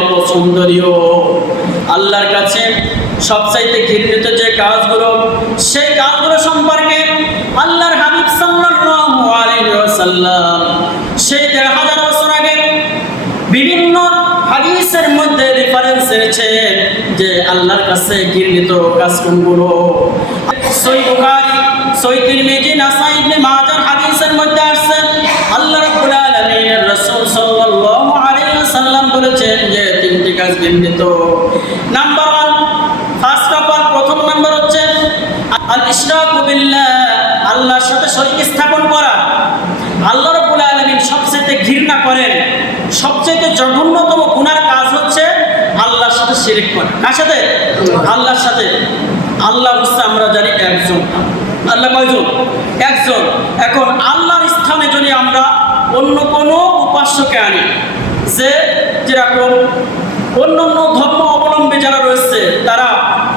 অপছন্দনীয় আল্লাহর কাছে সবচাইতে ঘৃণিত যে কাজগুলো, সেই কাজগুলো সম্পর্কে আল্লাহর হাবিব সাল্লাল্লাহু আলাইহি ওয়াসাল্লাম সেই দেড় হাজার বছর আগে বিভিন্ন হাদিসের মধ্যে রেফারেন্স এনেছে যে আল্লাহর কাছে ঘৃণিত কাজ কোনগুলো? সই বুখারী, সই তিরমিজি, নাসাই ইবনে মাজাহ হাদিসের মধ্যে আসছে আল্লাহ কাজ number one first of all প্রথম নাম্বার হচ্ছে আল ইশরাকু বিল্লাহ আল্লাহর সাথে শরীক স্থাপন করা। আল্লাহ রাব্বুল আলামিন সবচেয়ে ঘৃণা করেন। সবচেয়ে জঘন্যতম গুনার কাজ হচ্ছে আল্লাহর সাথে শিরিক করা। কার সাথে? আল্লাহর সাথে। আল্লাহ হচ্ছে, আমরা জানি, একজন। আল্লাহ কয়জন? একজন। এখন আল্লাহর স্থানে যদি আমরা অন্য কোনো উপাস্যকে আনি, যে যেরকম অন্য অন্য ধর্ম অবলম্বী যারা রয়েছে, তারা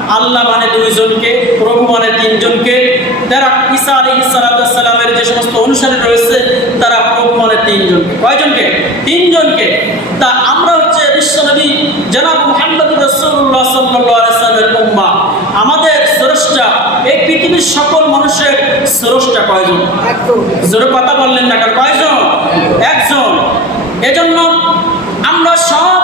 আল্লাহ মানে দুইজনকে, প্রভু মানে তিনজনকে যারা ঈসা আলী সালামের যে সমস্ত অনুসারী রয়েছে, তারা প্রভু মানে তিনজনকে। কয়জনকে? তিনজনকে। তা আমরা হচ্ছে বিশ্বনবী জনাব মোহাম্মদ রসুল্লাহ সাল্লামের উম্মা। আমাদের স্রষ্টা, এই পৃথিবীর সকল মানুষের স্রষ্টা কয়জন? জোরে কথা বললেন না কয়জন? একজন। এজন্য আমরা সব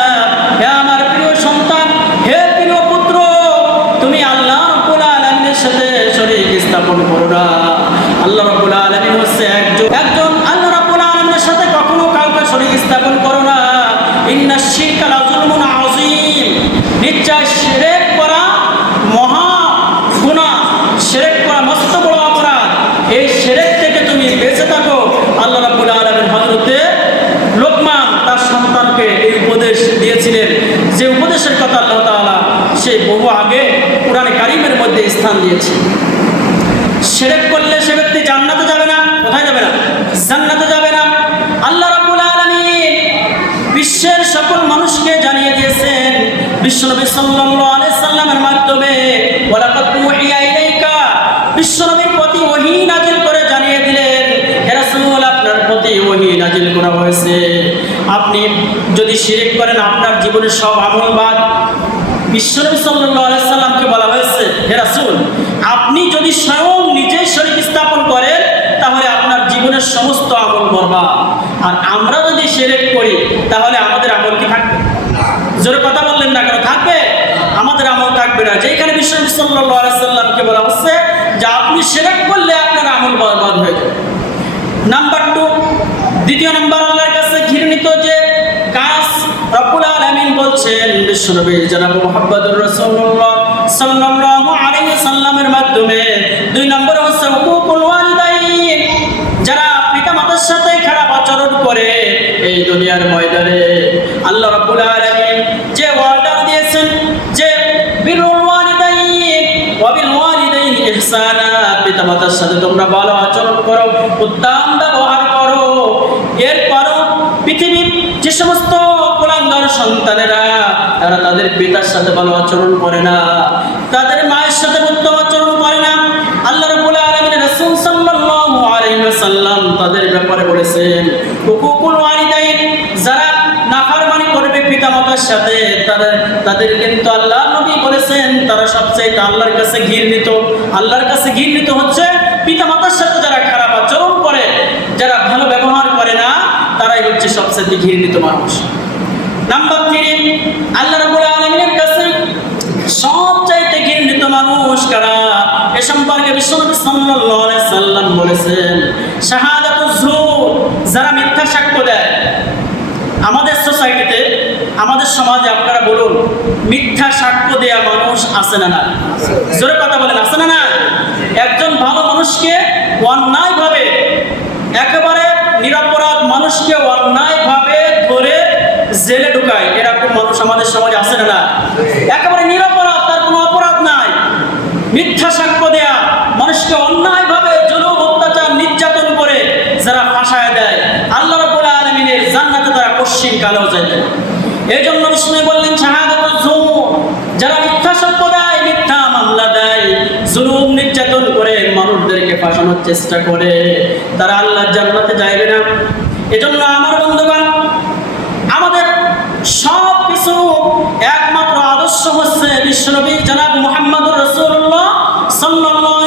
সন্তানকে এই উপদেশ দিয়েছিলেন। যে উপদেশের কথা আল্লাহ তাআলা সেই বহু আগে কোরআনে কারিমের মধ্যে স্থান দিয়েছে। শিরক করলে সে ব্যক্তি জান্নাতে যাবে না, কোথায় যাবে না? জান্নাতে যাবে না। আল্লাহ রাব্বুল আলামিন বিশ্বের সকল মানুষকে জানিয়ে দিয়েছেন, বিশ্বনবী সাল্লাল্লাহু আলাইহি সাল্লামের মাধ্যমে শিরক করেন, আপনার জীবনের সব আমল বাদ। সাল্লামকে বলা হয়েছে, হে রাসূল, আপনি যদি স্বয়ং নিজেই শরীক স্থাপন করেন, তাহলে আপনার জীবনের সমস্ত আমল বরবাদ। আর আমরা যদি শিরক করি, তাহলে আমাদের আমল কি থাকবে? জোরে কথা বললেন না কেন? থাকবে। আমাদের আমল থাকবে না। যেখানে বিশ্বনবী বলা হচ্ছে যে, আপনি শিরক করলে আপনার আমল বরবাদ হয়ে যাবে নাম্বার টু দ্বিতীয় নাম্বার আল্লাহর কাছে ঘৃণিত যে কাজ রব্বুল আলামিন বলছেন বিশ্বনবী জনাব মুহাম্মদুর রাসূলুল্লাহ সাল্লাল্লাহু আলাইহি সাল্লামের মাধ্যমে। দুই নম্বর হচ্ছে হুকুকুল ওয়ালিদাইন। যারা পিতামাতার সাথে খারাপ আচরণ করে এই দুনিয়ার ময়দানে, আল্লাহ রাব্বুল আলামিন যে ওয়ার্ডার দিয়েছেন যে বিরুল ওয়ালিদাইন ওয়া বিল ওয়ালিদাইন ইহসানা পিতামাতার সাথে তোমরা ভালো আচরণ করো উত্তম ব্যবহার করো। এরপরও পৃথিবীর যে সমস্ত কুলাঙ্গার সন্তানেরা তারা তাদের পিতার সাথে ভালো আচরণ করে না। তাদের মায়ের সাথে উত্তম আচরণ করে না। আল্লাহ রাব্বুল আলামিন রাসূল সাল্লাল্লাহু আলাইহি ওয়াসাল্লাম তাদের ব্যাপারে বলেছেন, হুকুকুল ওয়ালিদাইন, যারা নাফরমানি করবে পিতামাতার সাথে, তাদের তাদের কিন্তু আল্লাহ নবী বলেছেন, তারা সবচেয়ে আল্লাহর কাছে ঘৃণিত। আল্লাহর কাছে ঘৃণিত হচ্ছে পিতামাতার সাথে যারা খারাপ আচরণ করে, যারা ভালো ব্যবহার করে না, তারাই হচ্ছে সবচেয়ে ঘৃণিত মানুষ। নাম্বার থ্রি আল্লাহ রাব্বুল আলামিনের কাছে সবচাইতে ঘৃণিত মানুষ কারা? এ সম্পর্কে বিশ্বনবী সাল্লাল্লাহু বলেছেন, শাহাদাতুজ জুর, যারা মিথ্যা সাক্ষ্য দেয়। আমাদের সোসাইটিতে, আমাদের সমাজে আপনারা বলুন, মিথ্যা সাক্ষ্য দেয়া মানুষ আছে না না জোরে কথা বলেন, আছে না না একজন ভালো মানুষকে অন্যায়ভাবে, একেবারে নিরাপরাধ মানুষকে জেলে ঢুকায় এরকম মানুষ আমাদের সমাজে আছে না একেবারে নিরাপরাধ, তার কোনো অপরাধ নাই। মিথ্যা সাক্ষ্য দেয়া, মানুষকে অন্যায়ভাবে জুলুম, অত্যাচার, নির্যাতন করে যারা ফাঁসায় দেয়, আল্লাহ রাব্বুল আলামিনের জান্নাতে তারা কশ্চিন কালেও যাবে এই জন্য বিষ্ণু বললেন শাহাদাতুল জুম যারা মিথ্যা সত্য দেয়, মিথ্যা মামলা দেয়, জুলুম, নির্যাতন করে মানুষদেরকে ফাঁসানোর চেষ্টা করে, তারা আল্লাহর জান্নাতে যাইবে না। এজন্য আমার বন্ধুগণ আমাদের কিছু একমাত্র আদর্শ হচ্ছে বিশ্বনবী জনাব মোহাম্মদ রসুল্লাহ সাল্লাল্লাহু